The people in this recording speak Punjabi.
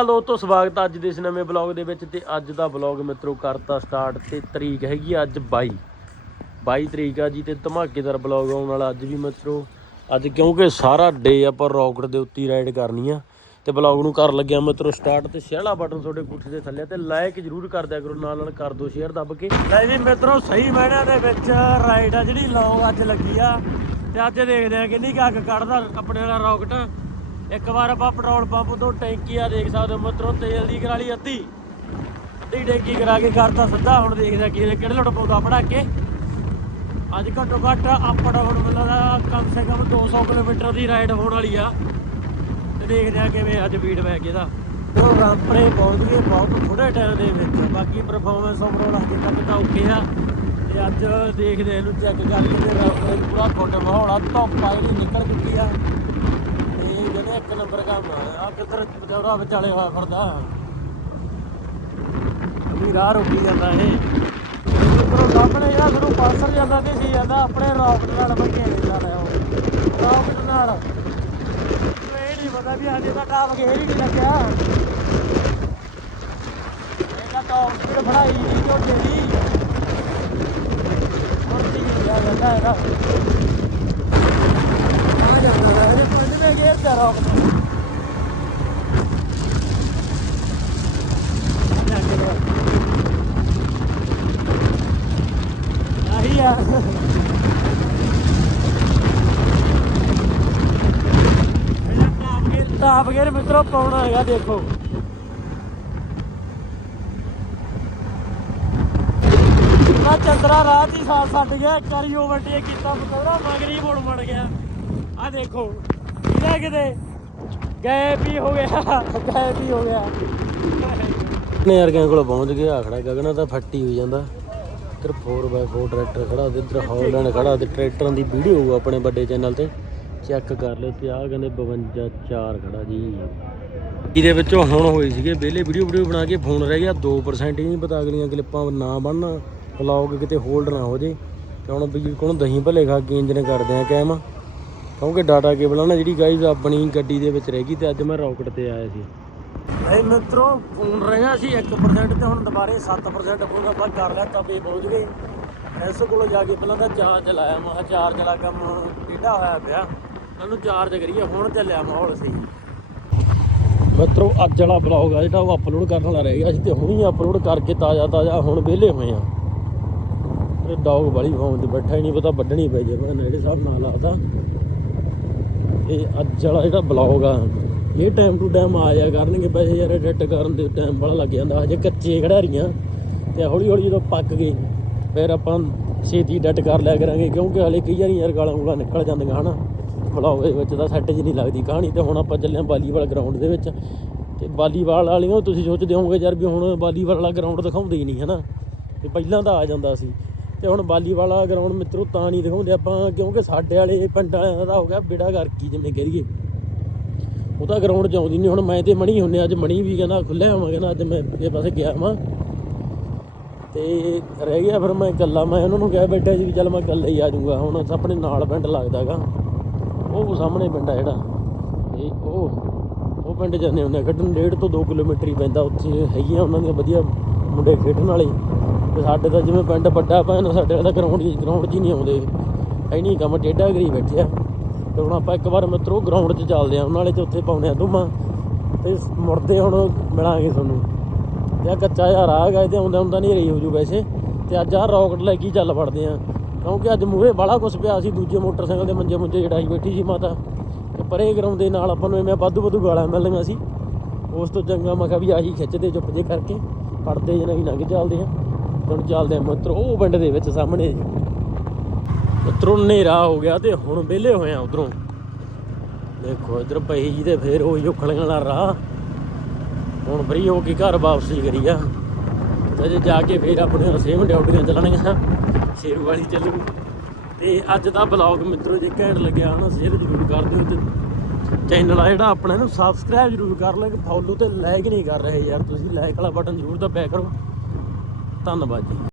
ਹਲੋ ਤੋਂ ਸਵਾਗਤ ਅੱਜ ਦੇ ਇਸ ਨਵੇਂ ਬਲੌਗ ਦੇ ਵਿੱਚ ਤੇ ਅੱਜ ਦਾ ਬਲੌਗ ਮਿੱਤਰੋ ਕਰਤਾ ਸਟਾਰਟ ਤੇ ਤਰੀਕ ਹੈਗੀ ਅੱਜ 22 22 ਤਰੀਕ ਆ ਜੀ ਤੇ ਧਮਾਕੇਦਾਰ ਬਲੌਗ ਆਉਣ ਵਾਲਾ ਅੱਜ ਵੀ ਮਿੱਤਰੋ। ਅੱਜ ਕਿਉਂਕਿ ਸਾਰਾ ਡੇ ਆਪਾਂ ਰੌਕਟ ਦੇ ਉੱਤੇ ਰਾਈਡ ਕਰਨੀ ਆ। ਤੇ ਬਲੌਗ ਨੂੰ ਕਰ ਲੱਗਿਆ ਮਿੱਤਰੋ ਸਟਾਰਟ ਤੇ ਸ਼ਹਿਲਾ ਬਟਨ ਤੁਹਾਡੇ ਕੁੱਠੇ ਦੇ ਥੱਲੇ ਤੇ ਲਾਈਕ ਜਰੂਰ ਕਰ ਦਿਆ ਕਰੋ, ਨਾਲ ਨਾਲ ਕਰ ਦਿਓ ਸ਼ੇਅਰ ਦੱਬ ਕੇ। ਲੈ ਵੀ ਮਿੱਤਰੋ ਸਹੀ ਮੈਣਿਆਂ ਦੇ ਵਿੱਚ ਰਾਈਡ ਆ ਜਿਹੜੀ ਲੌਂਗ ਅੱਜ ਲੱਗੀ ਆ। ਤੇ ਅੱਜ ਦੇਖਦੇ ਆ ਕਿੰਨੀ ਕੁ ਅੱਗ ਕੱਢਦਾ ਆਪਣੇ ਵਾਲਾ ਰੌਕਟ। ਇੱਕ ਵਾਰ ਆਪਾਂ ਪੈਟਰੋਲ ਪੰਪ ਤੋਂ ਟੈਂਕੀ ਆ ਦੇਖ ਸਕਦੇ ਹੋ ਮਿੱਤਰੋ, ਤੇਲ ਦੀ ਕਰਾ ਲਈ ਅੱਧੀ। ਅੱਧੀ ਟੈਂਕੀ ਕਰਾ ਕੇ ਕਰਤਾ ਸਿੱਧਾ ਹੁਣ ਦੇਖਦੇ ਆ ਕਿਹੜੇ ਕਿਹੜੇ ਲੋਟ ਪਾਉਂਦਾ ਪੜਾ ਕੇ ਅੱਜ ਘੱਟੋ ਘੱਟ ਆਪਣਾ ਹੁਣ ਮਿਲਦਾ ਕਮ ਸੇ ਕਮ 200 ਕਿਲੋਮੀਟਰ ਦੀ ਰਾਈਡ ਹੋਣ ਵਾਲੀ ਆ। ਤੇ ਦੇਖਦੇ ਆ ਕਿਵੇਂ ਅੱਜ ਫੀਡਬੈਕ ਇਹਦਾ। ਉਹ ਰਾਮਪਰੇ ਪਹੁੰਚ ਗਏ, ਬਹੁਤ ਥੋੜੇ ਟਾਈਮ ਦੇ ਵਿੱਚ। ਬਾਕੀ ਪਰਫਾਰਮੈਂਸ ਓਵਰਆਲ ਅਜੇ ਤੱਕ ਤਾਂ ਓਕੇ ਆ। ਤੇ ਅੱਜ ਦੇਖਦੇ ਆ ਇਹਨੂੰ ਚੈੱਕ ਕਰਕੇ ਰਾਮਪਰੇ ਪੂਰਾ ਗੁੱਡ ਮਾਹੌਲ ਆ ਧੁੱਪ ਆ ਜਿਹੜੀ ਨਿਕਲ ਚੁੱਕੀ ਆ। ਇੱਕ ਨੰਬਰ ਕੰਮ ਆ। ਆਹ ਕਿੱਧਰ ਬਚੌਰਾ ਵਿਚਾਲੇ ਹੋਇਆ ਫਿਰਦਾ। ਵੀ ਰਾਹ ਰੁਕੀ ਜਾਂਦਾ ਇਹ। ਇਧਰੋਂ ਸਾਹਮਣੇ ਜਿਹੜਾ ਸਾਨੂੰ ਪਾਸਰ ਜਾਂਦਾ ਤੇ ਸੀ ਜਾਂਦਾ, ਆਪਣੇ ਰੌਕਟ ਨਾਲ ਬੰਕੇ ਜਾਂਦਾ ਉਹ। ਰੌਕਟ ਨਾਲ। ਇਹ ਨਹੀਂ ਪਤਾ ਵੀ ਸਾਡੇ ਤਾਂ ਟਾਪ ਗੇਰ ਹੀ ਨਹੀਂ ਲੱਗਿਆ ਇਹਦਾ ਟੌਪ ਸਪੀਡ ਫੜਾਈ ਨਹੀਂ ਝੋਟੇ ਦੀ ਹੁਣ ਕੀ ਜਾਂਦਾ ਹੈਗਾ ਆ ਜਾਂਦਾ ਹੈ ਇਹਦੇ ਪਿੰਡ ਦੇ ਗੇਰ ਤੇ ਆਹੀ ਆ ਟਾਪ ਗੇਰ ਮਿੱਤਰੋ ਪਾਉਣਾ ਹੈਗਾ ਦੇਖੋ। ਨਾ ਚੰਦਰਾ ਰਾਤ ਹੀ ਸਾਥ ਛੱਡ ਗਿਆ, ਇੱਕ ਵਾਰੀ ਓਵਰਟੇਕ ਕੀਤਾ ਬਤੌੜਾ ਮਗਰੀ ਮੁੜ ਮੜ ਗਿਆ। ਆ ਦੇਖੋ ਇਹਦਾ ਕਿਤੇ? ਗਾਇਬ ਹੀ ਹੋ ਗਿਆ। ਗਾਇਬ ਹੀ ਹੋ ਗਿਆ। ਨੇ ਯਾਰ ਕੋਲ ਪਹੁੰਚ ਗਿਆ ਆਖੜਾ ਗਗਨਾ ਤਾਂ ਫੱਟੀ ਹੋ ਜਾਂਦਾ। ਇੱਧਰ 4x4 ਟਰੈਕਟਰ ਖੜਾ, ਤੇ ਇੱਧਰ ਹੌਲੈਂਡ ਖੜਾ, ਤੇ ਟਰੈਕਟਰਾਂ ਦੀ ਵੀਡੀਓ ਹੋਊ ਆਪਣੇ ਵੱਡੇ ਚੈਨਲ ਤੇ। ਚੈੱਕ ਕਰ ਲਿਓ ਤੇ ਆਹ ਕਹਿੰਦੇ 52 4 ਖੜਾ, ਜੀ। ਇਹਦੇ ਵਿੱਚੋਂ ਹੁਣ ਹੋਈ ਸੀਗੇ, ਵਿਹਲੇ ਵੀਡੀਓ ਵੀਡੀਓ ਬਣਾ ਕੇ ਫੋਨ ਰਹਿ ਗਿਆ 2% ਹੀ ਨਹੀਂ ਪਤਾ ਅਗਲੀਆਂ ਕਲਿੱਪਾਂ ਨਾ ਬਣਨ ਵਲੌਗ ਕਿਤੇ ਹੋਲਡ ਨਾ ਹੋ ਜੇ। ਤੇ ਹੁਣ ਵੀ ਕੋਣ ਦਹੀਂ ਭਲੇ ਖਾ ਕੇ ਇੰਜਨ ਕਰਦੇ ਆ ਕੈਮ ਕਿਉਂਕਿ ਡਾਟਾ ਕੇਬਲ ਆ ਨਾ ਜਿਹੜੀ ਗਾਈਜ਼ ਆਪਣੀ ਗੱਡੀ ਦੇ ਵਿੱਚ ਰਹਿ ਗਈ ਤੇ ਅੱਜ ਮੈਂ ਰੌਕਟ ਤੇ ਆਇਆ ਸੀ। ਇਹ ਮਿੱਤਰੋ ਫੋਨ ਰਿਹਾ ਸੀ 1% ਤੇ ਹੁਣ ਦੁਬਾਰੇ 7% ਫੋਨ ਆਪਾਂ ਕਰ ਲਿਆ ਤਵੇ ਪਹੁੰਚ ਗਏ। ਇਸ ਕੋਲ ਜਾ ਕੇ ਪਹਿਲਾਂ ਤਾਂ ਚਾਰਜ ਲਾਇਆ ਮੈਂ ਚਾਰਜ ਵਾਲਾ ਕੰਮ ਟੇਢਾ ਹੋਇਆ ਪਿਆ। ਉਹਨੂੰ ਚਾਰਜ ਕਰੀਏ ਹੁਣ ਚੱਲਿਆ ਮਾਹੌਲ ਸਹੀ ਮਿੱਤਰੋ ਅੱਜ ਵਾਲਾ ਬਲੌਗ ਆ ਜਿਹੜਾ ਉਹ ਅਪਲੋਡ ਕਰਨ ਵਾਲਾ ਰਹਿ ਗਿਆ ਸੀ ਤੇ ਹੁਣੀ ਅਪਲੋਡ ਕਰਕੇ ਤਾਜ਼ਾ ਤਾਜ਼ਾ ਹੁਣ ਵਿਹਲੇ ਹੋਏ ਆ। ਤੇ ਡੌਗ ਵਾਲੀ ਫੋਨ ਤੇ ਬੈਠਾ ਹੀ ਨਹੀਂ ਪਤਾ ਵੱਢਣੀ ਪੈ ਜੇ ਮੈਂ ਜਿਹੜੇ ਸਾਹਿਬ ਨਾਲ ਲਾਦਾ ਇਹ ਅੱਜ ਵਾਲਾ ਜਿਹੜਾ ਬਲੌਗ ਆ, ਇਹ ਟਾਈਮ ਟੂ ਟਾਈਮ ਆ ਜਾ ਕਰਨਗੇ ਵੈਸੇ ਯਾਰ ਐਡਿਟ ਕਰਨ ਦੇ ਟਾਈਮ ਬੜਾ ਲੱਗ ਜਾਂਦਾ। ਹਜੇ ਕੱਚੇ ਖੜਾਰੀਆਂ ਤੇ ਹੌਲੀ ਹੌਲੀ ਜਦੋਂ ਪੱਕ ਗਏ, ਫਿਰ ਆਪਾਂ ਛੇਤੀ ਐਡਿਟ ਕਰ ਲਿਆ ਕਰਾਂਗੇ, ਕਿਉਂਕਿ ਹਲੇ ਕਈ ਵਾਰੀ ਯਾਰ ਗਾਲਾਂ ਗੂਲਾਂ ਨਿਕਲ ਜਾਂਦੀਆਂ, ਹਨਾ। ਬਲੌਗ ਦੇ ਵਿੱਚ ਤਾਂ ਸੈੱਟ ਜੀ ਨਹੀਂ ਲੱਗਦੀ ਕਹਾਣੀ, ਤੇ ਹੁਣ ਆਪਾਂ ਚੱਲੇ ਹਾਂ ਵਾਲੀਬਾਲ ਗਰਾਊਂਡ ਦੇ ਵਿੱਚ। ਤੇ ਵਾਲੀਬਾਲ ਵਾਲੀਆਂ, ਤੁਸੀਂ ਸੋਚਦੇ ਹੋਵੋਗੇ ਯਾਰ ਵੀ ਹੁਣ ਵਾਲੀਬਾਲ ਵਾਲਾ ਗਰਾਊਂਡ ਦਿਖਾਉਂਦੇ ਹੀ ਨਹੀਂ, ਹਨਾ। ਤੇ ਪਹਿਲਾਂ ਤਾਂ ਆ ਜਾਂਦਾ ਸੀ। ਤੇ ਹੁਣ ਵਾਲੀਬਾਲ ਗਰਾਊਂਡ ਮਿੱਤਰੋ ਤਾਂ ਨਹੀਂ ਦਿਖਾਉਂਦੇ ਆਪਾਂ, ਕਿਉਂਕਿ ਸਾਡੇ ਵਾਲੇ ਪਿੰਡਾਂ ਦਾ ਹੋ ਗਿਆ ਬੇੜਾ ਗਰਕੀ ਜਿਵੇਂ ਕਰੀਏ ਉਹ ਤਾਂ ਗਰਾਊਂਡ 'ਚ ਆਉਂਦੀ ਨਹੀਂ, ਹੁਣ ਮੈਂ ਤੇ ਮਣੀ ਹੁੰਨੇ ਅੱਜ ਮਣੀ ਵੀ ਕਹਿੰਦਾ ਖੁੱਲਿਆ ਹੋਵਾਂਗੇ ਕਹਿੰਦਾ ਅੱਜ ਮੈਂ ਇਹ ਪਾਸੇ ਗਿਆ ਵਾਂ। ਤੇ ਰਹਿ ਗਿਆ ਫਿਰ ਮੈਂ ਇਕੱਲਾ, ਮੈਂ ਉਹਨਾਂ ਨੂੰ ਕਿਹਾ ਬੈਠਾ ਜੀ ਵੀ ਚੱਲ ਮੈਂ ਇਕੱਲਾ ਹੀ ਆ ਜਾਊਂਗਾ, ਹੁਣ ਆਪਣੇ ਨਾਲ ਪਿੰਡ ਲੱਗਦਾਗਾ। ਉਹ ਸਾਹਮਣੇ ਪਿੰਡ ਆ ਜਿਹੜਾ। ਇਹ ਉਹ ਉਹ ਪਿੰਡ ਜਾਂਦੇ ਹੁੰਦੇ ਆ, ਖੇਡਣ ਡੇਢ ਤੋਂ 2 ਕਿਲੋਮੀਟਰ ਹੀ ਪੈਂਦਾ, ਉੱਥੇ ਹੈਗੀਆਂ ਉਹਨਾਂ ਦੀਆਂ ਵਧੀਆ ਮੁੰਡੇ ਖੇਡਣ ਵਾਲੇ। ਤੇ ਸਾਡੇ ਤਾਂ ਜਿਵੇਂ ਪਿੰਡ ਵੱਡਾ ਪੈਣ ਸਾਡੇ ਵਾਲਾ ਗਰਾਊਂਡ ਹੀ ਗਰਾਊਂਡ 'ਚ ਹੀ ਨਹੀਂ ਆਉਂਦੇ। ਐਨੀ ਕੰਮ ਟੇਢਾ ਕਰੀ ਬੈਠੇ ਆ। ਤੇ ਹੁਣ ਆਪਾਂ ਇੱਕ ਵਾਰ ਮਿੱਤਰੋ ਗਰਾਊਂਡ 'ਚ ਚੱਲਦੇ ਆ ਉਹਨਾਂ ਵਾਲੇ 'ਚ ਉੱਥੇ ਪਾਉਂਦੇ ਆ ਧੁੰਮਾਂ ਤੇ ਮੁੜਦੇ ਹੁਣ ਮਿਲਾਂਗੇ ਤੁਹਾਨੂੰ। ਤੇ ਆਹ ਕੱਚਾ ਜਿਹਾ ਰਾਹ ਹੈਗਾ ਇਹਦੇ ਆਉਂਦਾ ਹੁੰਦਾ ਨਹੀਂ ਰਹੀ ਹੋ ਜੂ ਵੈਸੇ। ਤੇ ਅੱਜ ਆਹ ਰੌਕਟ ਲੈ ਕੇ ਹੀ ਚੱਲ ਫੜਦੇ ਆ। ਕਿਉਂਕਿ ਅੱਜ ਮੂਹਰੇ ਬਾਹਲਾ ਕੁਛ ਪਿਆ ਸੀ, ਦੂਜੇ ਮੋਟਰਸਾਈਕਲ ਦੇ ਮੰਜੇ ਮੁੰਜੇ ਜੜਾਈ ਬੈਠੀ ਸੀ ਮਾਤਾ। ਤੇ ਪਰੇ ਗਰਾਊਂਡ ਦੇ ਨਾਲ ਆਪਾਂ ਨੂੰ ਐਵੇਂ ਵਾਧੂ ਵਾਧੂ ਗਾਲਾਂ ਮਿਲਣੀਆਂ ਸੀ। ਉਸ ਤੋਂ ਚੰਗਾ ਮੈਂ ਕਿਹਾ ਵੀ ਆਹੀ ਖਿੱਚਦੇ ਚੁੱਪ ਜੇ ਕਰਕੇ। ਪੜਦੇ ਜਨਾ ਵੀ ਲੰਘ ਚੱਲਦੇ ਆ। ਹੁਣ ਚੱਲਦੇ ਆ ਮਿੱਤਰੋ, ਉਹ ਪਿੰਡ ਦੇ ਵਿੱਚ ਸਾਹਮਣੇ ਮਿੱਤਰੋ, ਹਨੇਰਾ ਹੋ ਗਿਆ ਤੇ ਹੁਣ ਵਿਹਲੇ ਹੋਏ ਆ ਉਧਰੋਂ। ਦੇਖੋ, ਇਧਰ ਪਈ ਜੀ ਤੇ ਫੇਰ ਉਹੀ ਉਖਲੀਆਂ ਵਾਲਾ ਰਾਹ। ਹੁਣ ਫਰੀ ਹੋ ਕੇ ਘਰ ਵਾਪਸੀ ਕਰੀ ਆ। ਤੇ ਜੇ ਜਾ ਕੇ ਫੇਰ ਆਪਣੇ ਸੇਮ ਡਿਊਟੀਆਂ ਚੱਲਣੀਆਂ ਸ਼ੇਰੂ ਵਾਲੀ ਚੱਲੂ। ਤੇ ਅੱਜ ਦਾ ਬਲੌਗ ਮਿੱਤਰੋ, ਜੇ ਘੈਂਟ ਲੱਗਿਆ ਹਨਾ ਸ਼ੇਅਰ ਜ਼ਰੂਰ ਕਰ ਦਿਓ ਤੇ ਚੈਨਲ ਆ ਜਿਹੜਾ ਆਪਣਾ, ਇਹਨੂੰ ਸਬਸਕ੍ਰਾਈਬ ਜ਼ਰੂਰ ਕਰ ਲੈ ਕਿ ਫੋਲੋ ਤੇ ਲਾਈਕ ਨਹੀਂ ਕਰ ਰਹੇ ਯਾਰ, ਤੁਸੀਂ ਲਾਈਕ ਵਾਲਾ ਬਟਨ ਜ਼ਰੂਰ ਦਬਾਇਆ ਕਰੋ। ਧੰਨਵਾਦ ਜੀ।